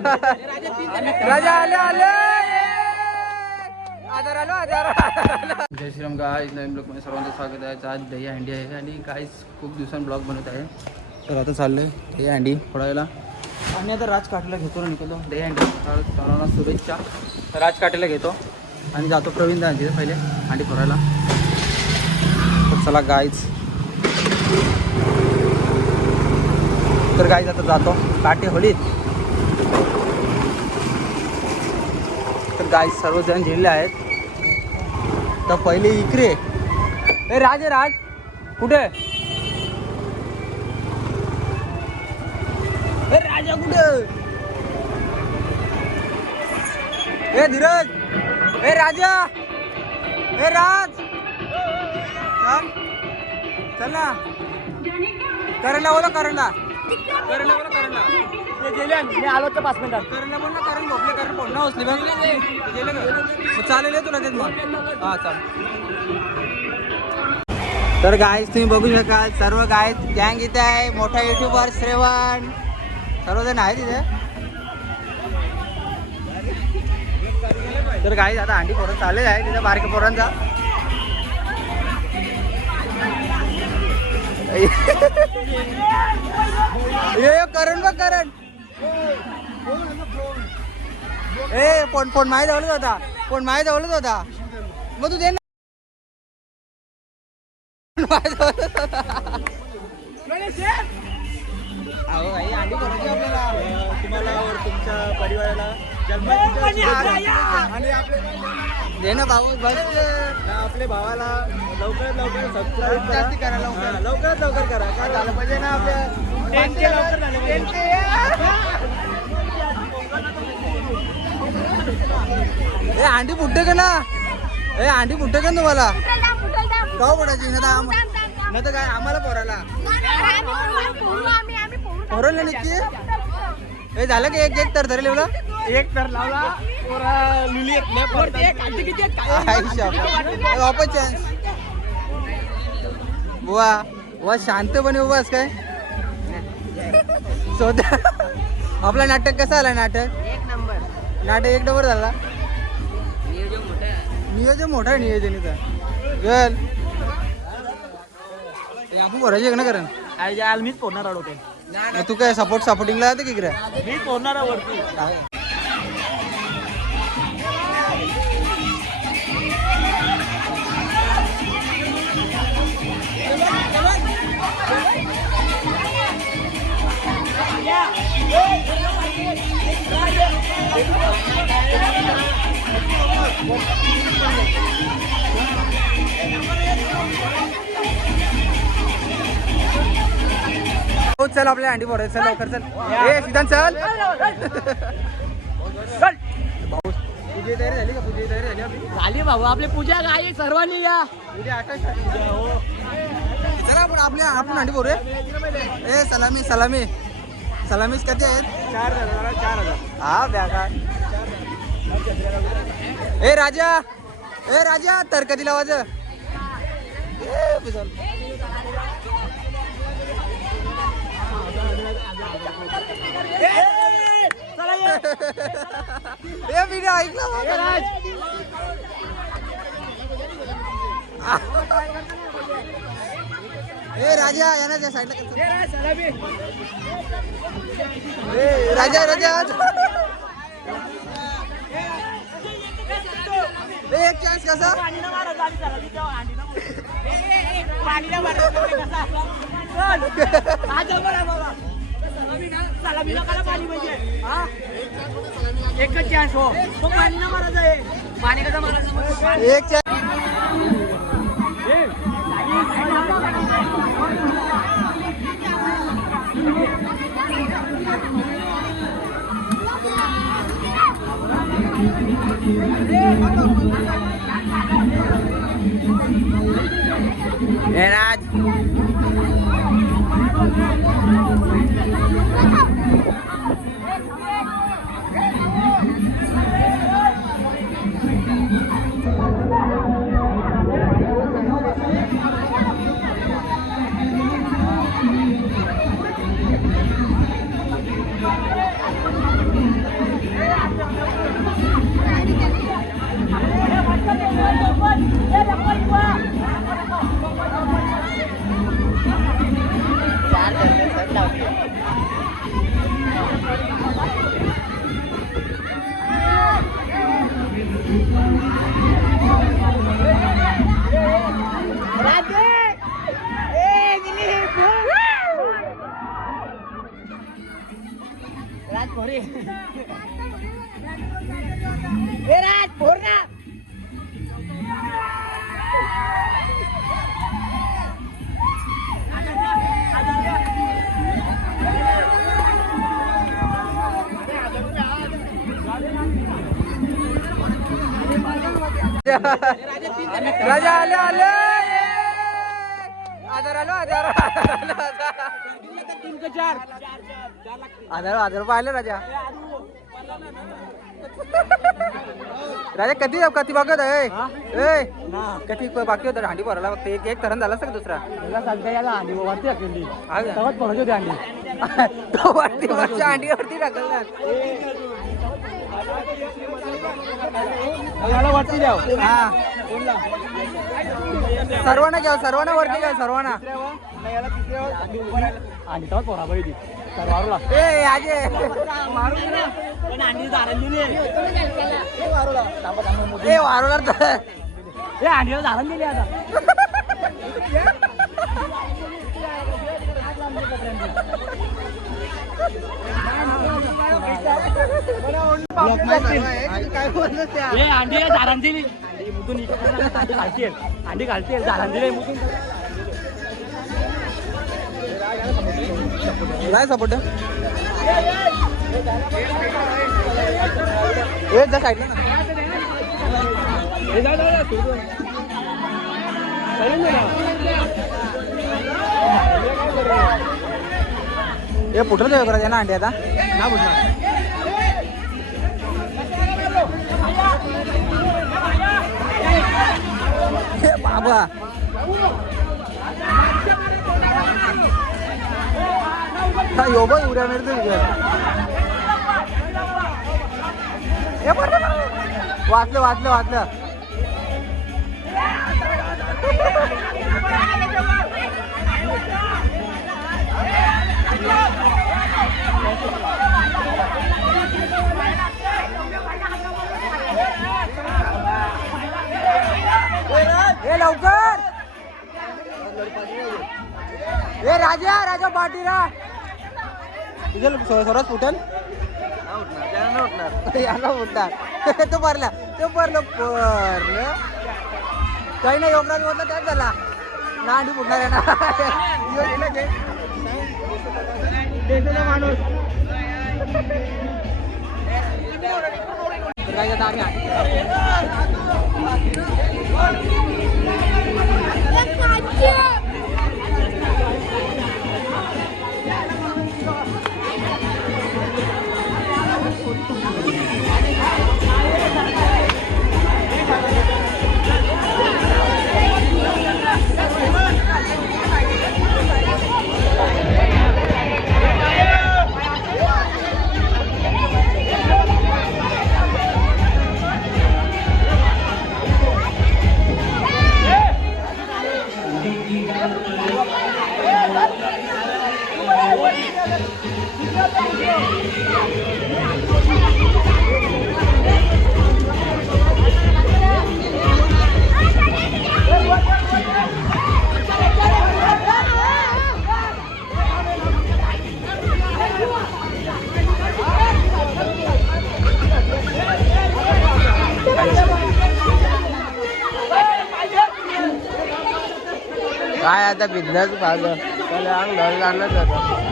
राजा आले आले आधार आलो आधार. जय श्रीराम गाईज, नवीन ब्लॉग मध्ये सर्वांचं स्वागत आहे. आज दही हंडी आहे आणि गाईज खूप दिवसांनी ब्लॉग बनवत आहे. तर आता चाललंय दही हंडी फोडायला आणि आता राज काठीला घेतो निघतो. दही हंडी सर्वांना शुभेच्छा. राज काठीला घेतो आणि जातो प्रवीण दा तिथे पहिले हंडी फोडायला. तर चला गाईज. तर गाईज आता जातो काठी होलीत. तर गाईज सर्वजण झेलले आहेत. तर पहिले इकडे ए राज राज कुठे ए राजा कुठे ए धीरज ए राजा ए राज चल चल ना. करणला बोला करणला करणला बोला करणला मी आलो तर 5 मिनिटात. करणला बोल ना कारण झोपले कारण फोन ना उचले बघ चालेल तू लगेच मग. हा चाल. तर गाईज तुम्ही बघू शकाल सर्व गाईज गँग इथे आहे. मोठा युट्यूबर श्रेवण सर्वजण आहे तिथे. तर गाईज आता अंडी फोडत चालले आहे तिथे बारक्या पोरांचा. ये करण बघ करण ए फोन फोन माझ्या जवळच होता. फोन माझ्या जवळच होता मग तू दे ना. अहो भाई अंडी फोडायची आपल्याला. तुम्हाला और तुमच्या परिवाराला दे ना भाऊ. बस आपल्या भावाला लवकरात लवकर सबस्क्राईब करा. लवकरात लवकर करा. काय झालं पाहिजे ना आपल्या लवकर झालं पाहिजे. ए अंडी फुटते का ना. ए अंडी फुटते का तुम्हाला का फोडायची ना तर काय आम्हाला पोराला पोराला नक्की. हे झालं की एक एक तर धरले एक तर लावला वापस चान्स. बुवा वा शांतपणे उभास काय स्वतः. आपला नाटक कसा आला. नाटक एक नंबर झाला. नियोजन मोठा आहे नियोजन इथं गल. आपण भरायचे ना कारण आज मीच पोहणार होते. तू काय सपोर्टिंगला जाते की इकडे मी पोहणार वरती. हो चल आपल्या अंडी फोडायचं. चल लवकर चल. ए सिद्धांत चल. पूजेची तयारी झाली का. पूजेची तयारी झाली आपली झाली भाऊ. आपली पूजा काय सर्वांनी या. उद्या 28 चला आपण अंडी फोडूया. ए सलामी सलामी सलामीच कधी आहेत. 4,000 हा द्या का. ए राजा तर कधी लावायचं. ए मी ऐकलं. ए राजा या ना त्या साईडला. ए राजा एक चान्स कसा. एकच चान्स हो. मग पाणी ना मारायचं आहे. पाणी कसं मारायचं. एक चान्स. राज राजा राजा आले आले आधार आलो आधार आधार आधार पाहिलं राजा राजा कधी बघत आहे कधी बाकी होतं हांडी भरायला फक्त एक तरण झाला सगळं दुसरा तो वाटते वरच्या हांडीवरती टाकल ना सर्वांना घ्या सर्वांना वरती घ्या सर्वांना अंडी घालते झाडांनी दिले काय सपोर्ट साईडला हे फुटलं देऊ करा ना अंडी आता ना फुटणार बाबा यो बघ उड्या मिळते वाचलं वाचलं वाचलं ए लवकर ए राजा राजा पाटीला तुझ्या स्वरात फुटल याला उठणार तो भरला तो भरलं काही नाही योगराज बोलला त्याच झाला ना अंडी फुटणार आहे ना माणूस काय आता बिझनेस पाहिलं त्याला अंग धरणारच होतं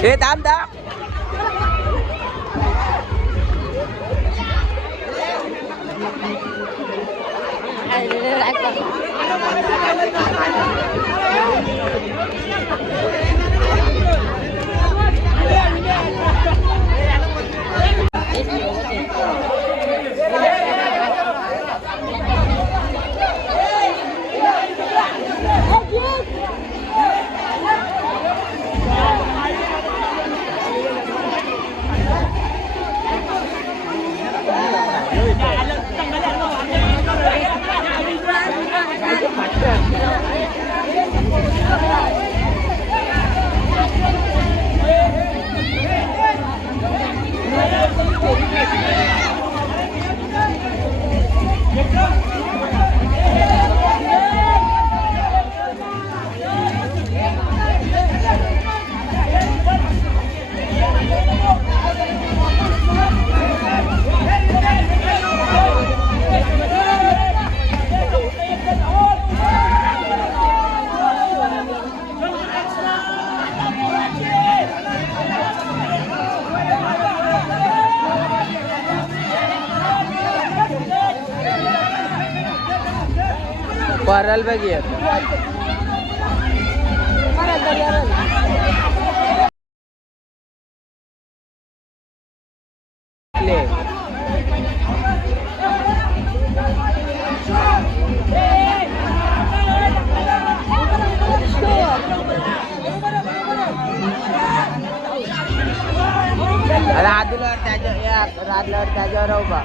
हे थांब थांब परल बघ येत राधल्यावर त्याच्यावर उभा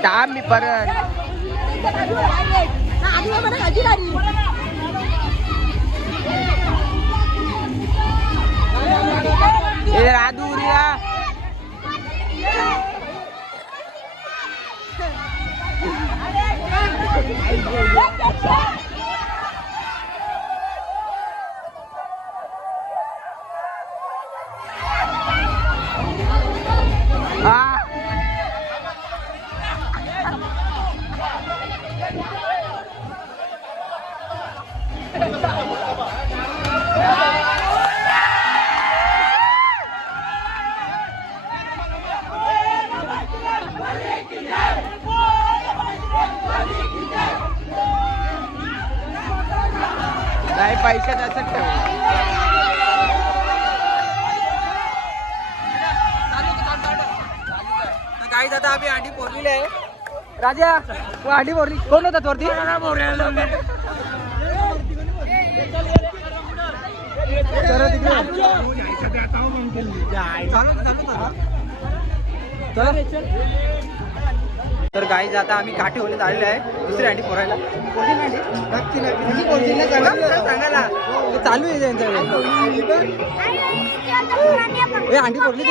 दाम मी परत राधुरिया नाही पैसे तसंच ठेव काही दादा आम्ही अंडी फोडलेली आहे राजा तू अंडी फोडली कोण होता वरती तर गाईज आता आम्ही काठेवलीत आलेले आहे दुसरी अंडी फोडायला सांगायला चालू आहे त्यांच्याकडे अंडी फोडली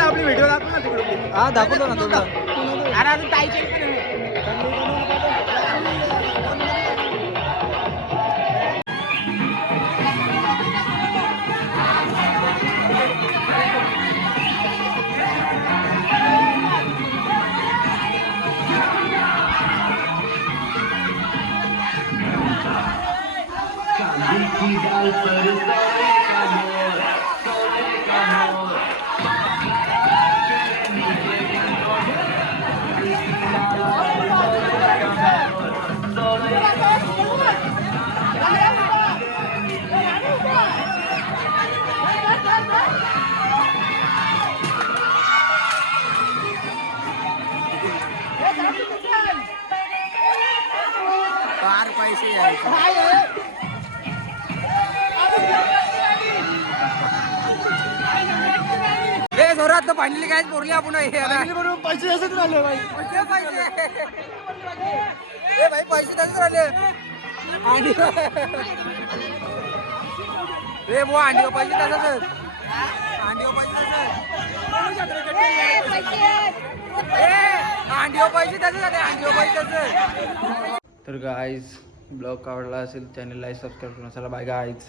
आपली व्हिडिओ दाखव ना तिकडे हा दाखवतो ना तुला अरे अजून ताईची पैसे जोरात तर पाणी काय बोरली आपण पैसे तसेच राहिले भाई भाई पैसे तसेच राहिले रे बो अंडी पैसे तसंच अंडी पैसे तसेच अंडी पैसे तसंच तर गाईज ब्लॉग आवडला असेल चॅनलला सबस्क्राईब करा चला बाय गाईज.